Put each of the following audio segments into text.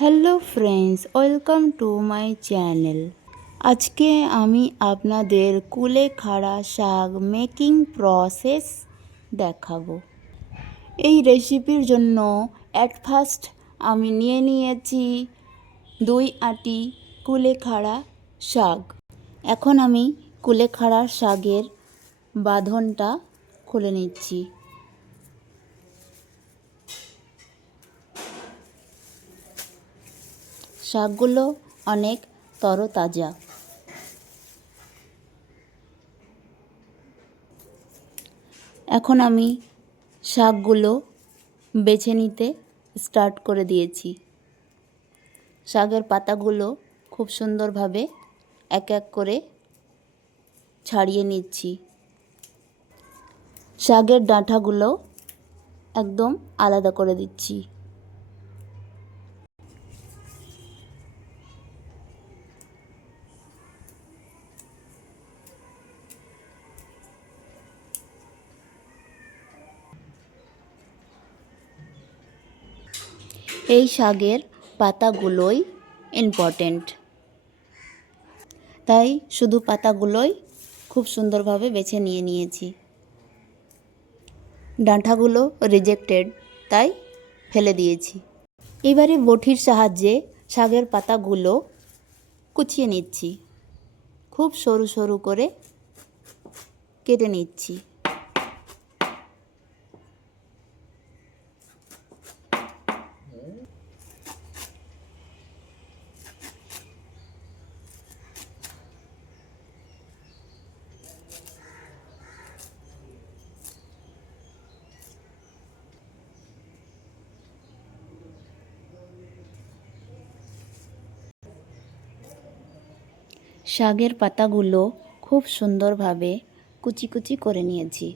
Hello friends, welcome to my channel. আজকে আমি আপনাদের কুলেখাড়া শাক মেকিং প্রসেস দেখাবো। এই রেসিপির জন্য অ্যাট ফার্স্ট আমি নিয়ে নিয়েছি 2 আঁটি কুলেখাড়া শাক। এখন আমি কুলেখাড়া শাকের বাঁধনটা খুলে নিচ্ছি। শাকগুলো অনেক তরতাজা। এখন আমি শাকগুলো বেছে নিতে স্টার্ট করে দিয়েছি। শাকের পাতাগুলো খুব সুন্দরভাবে এক এক করে ছাড়িয়ে নিচ্ছি। শাকের ডাঁটাগুলো একদম আলাদা করে দিচ্ছি। এই শাকের পাতাগুলোই ইম্পর্ট্যান্ট, তাই শুধু পাতাগুলোই খুব সুন্দরভাবে বেছে নিয়েছি। ডাঁটাগুলো রিজেক্টেড, তাই ফেলে দিয়েছি। এবারে বটির সাহায্যে শাকের পাতাগুলো কুচিয়ে নিচ্ছি। খুব সরু সরু করে কেটে নিচ্ছি। শাকের পাতাগুলো খুব সুন্দরভাবে কুচি কুচি করে নিয়েছি।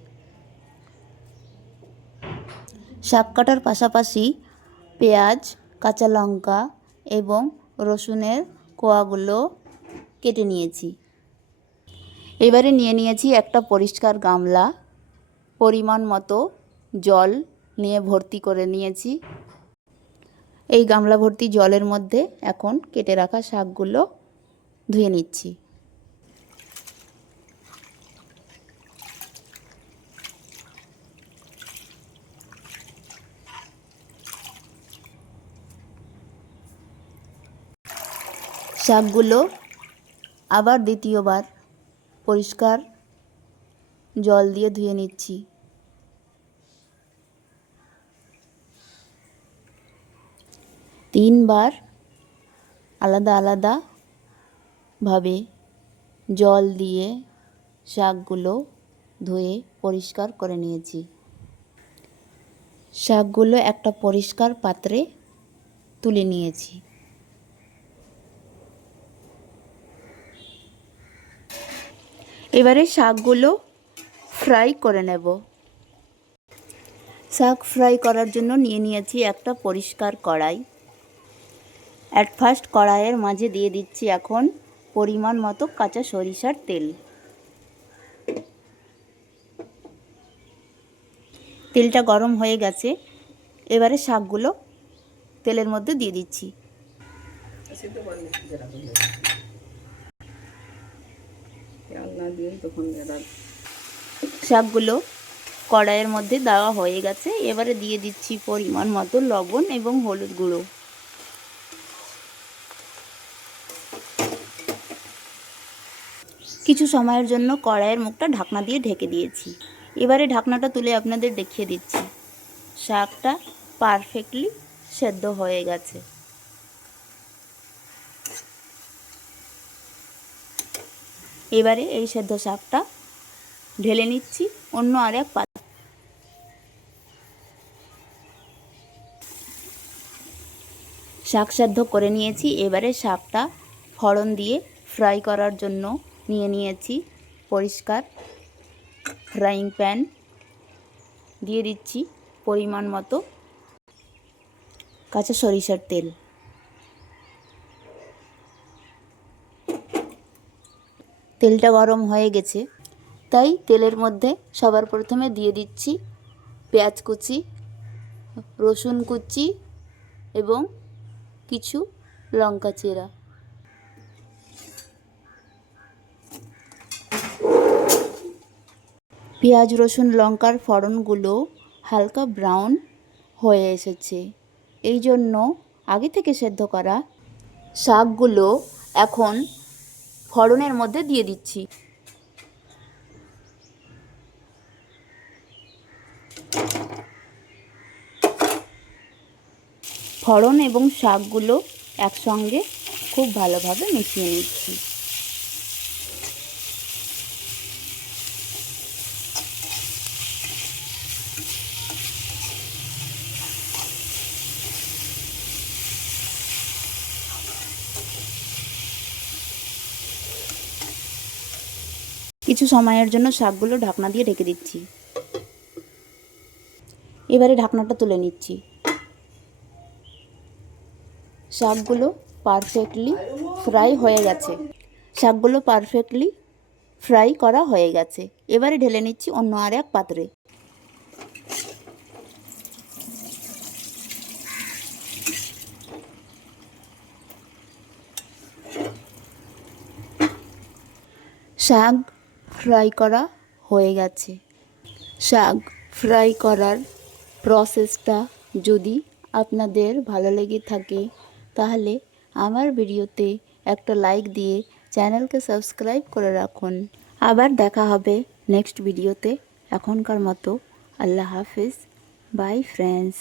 শাক কাটার পাশাপাশি পেঁয়াজ, কাঁচা লঙ্কা এবং রসুনের কোয়াগুলো কেটে নিয়েছি। এবারে নিয়ে নিয়েছি একটা পরিষ্কার গামলা, পরিমাণ মতো জল নিয়ে ভর্তি করে নিয়েছি। এই গামলা ভর্তি জলের মধ্যে এখন কেটে রাখা শাকগুলো ধুয়ে নিচ্ছি। শাকগুলো আবার দ্বিতীয়বার পরিষ্কার জল দিয়ে ধুয়ে নিচ্ছি। তিনবার আলাদা আলাদা ভাবে জল দিয়ে শাকগুলো ধুয়ে পরিষ্কার করে নিয়েছি। শাকগুলো একটা পরিষ্কার পাত্রে তুলে নিয়েছি। এবারে শাকগুলো ফ্রাই করে নেব। শাক ফ্রাই করার জন্য নিয়ে নিয়েছি একটা পরিষ্কার কড়াই। অ্যাট ফার্স্ট কড়াইয়ের মাঝে দিয়ে দিচ্ছি এখন পরিমাণ মতো কাঁচা সরিষার তেল। তেলটা গরম হয়ে গেছে, এবারে শাকগুলো তেলের মধ্যে দিয়ে দিচ্ছি। শাকগুলো কড়াইয়ের মধ্যে দেওয়া হয়ে গেছে, এবারে দিয়ে দিচ্ছি পরিমাণ মতো লবণ এবং হলুদ গুঁড়ো। কিছু সময়ের জন্য কড়াইয়ের মুখটা ঢাকনা দিয়ে ঢেকে দিয়েছি। এবারে ঢাকনাটা তুলে আপনাদের দেখিয়ে দিচ্ছি। শাকটা পারফেক্টলি সেদ্ধ হয়ে গেছে। এবারে এই সেদ্ধ শাকটা ঢেলে নিচ্ছি অন্য আরেক পাত্রে। শাক সেদ্ধ করে নিয়েছি। এবারে শাকটা ফোড়ন দিয়ে ফ্রাই করার জন্য নিয়ে নিয়েছি পরিষ্কার ফ্রাইং প্যান। দিয়ে দিচ্ছি পরিমাণ মতো কাঁচা সরিষার তেল। তেলটা গরম হয়ে গেছে, তাই তেলের মধ্যে সবার প্রথমে দিয়ে দিচ্ছি পেঁয়াজ কুচি, রসুন কুচি এবং কিছু লঙ্কা চেরা। পেঁয়াজ রসুন লঙ্কার ফোড়নগুলো হালকা ব্রাউন হয়ে এসেছে, এই জন্য আগে থেকে সেদ্ধ করা শাকগুলো এখন ফোড়নের মধ্যে দিয়ে দিচ্ছি। ফোড়ন এবং শাকগুলো একসঙ্গে খুব ভালোভাবে মিশিয়ে নিচ্ছি। কিছু সময়ের জন্য শাকগুলো ঢাকনা দিয়ে ঢেকে দিচ্ছি। এবারে ঢাকনাটা তুলে নিচ্ছি। শাকগুলো পারফেক্টলি ফ্রাই হয়ে গেছে। শাকগুলো পারফেক্টলি ফ্রাই করা হয়ে গেছে। এবারে ঢেলে নিচ্ছি অন্য আর এক পাত্রে। শাক ফ্রাই করা হয়ে গেছে। শাক ফ্রাই করার প্রসেসটা যদি আপনাদের ভালো লেগে থাকে তাহলে আমার ভিডিওতে একটা লাইক দিয়ে চ্যানেলকে সাবস্ক্রাইব করে রাখুন। আবার দেখা হবে নেক্সট ভিডিওতে। এখনকার মতো আল্লাহ হাফিজ। By friends.